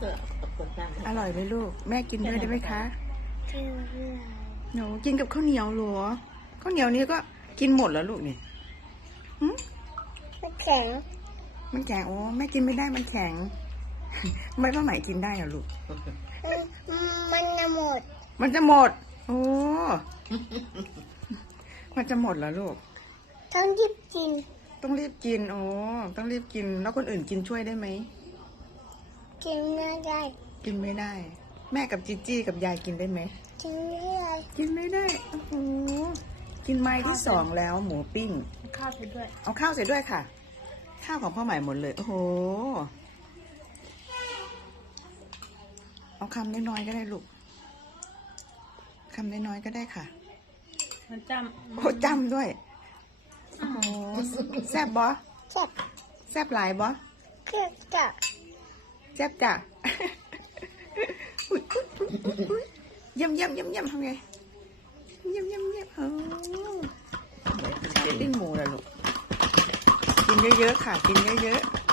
เกิดกับคนตั้งอร่อยไหมลูก แม่กินด้วยได้ไหมคะคืออะไรหนูกินกับข้าวเหนียวเหรอข้าวเหนียวนี้ก็กินหมดแล้วลูกนี่หึมันแข็ง มันแข็งโอ้แม่กินไม่ได้มันแข็งทำไมป้าใหม่กินได้อะลูกอืมมันจะหมด มันจะหมด โอ้ มันจะหมดแล้วลูก ต้องหยิบกิน ต้องรีบกิน โอ้ ต้องรีบกิน แล้วคนอื่นกินช่วยได้ไหม กินไม่ได้กินไม่ได้ แม่กับจีจี้กับยายกินได้ไหม กินไม่ได้กินไม่ได้โอ้โหกินไม้ที่สองแล้วหมูปิ้ง ข้าวไปด้วย เอาข้าวเสร็จด้วยค่ะ ข้าวของพ่อใหม่หมดเลย โอ้โห เอาคำน้อยๆก็ได้ลูกคำน้อยๆก็ได้ค่ะ มันจโอ้จำด้วย โอ้โหแซ่บบอจับแซ่บหลายบอ เครื่องจับ แซ่บจ้ะอุ๊ยอุ๊ยอุ๊ยอุ๊ยอุ๊ยเยี่ยมเยี่ยมเยี่ยมเยี่ยมทำไงเยี่ยมเยี่ยมเยี่ยมเออปิ้งหมูเหรอลูก กินเยอะๆค่ะ กินเยอะๆ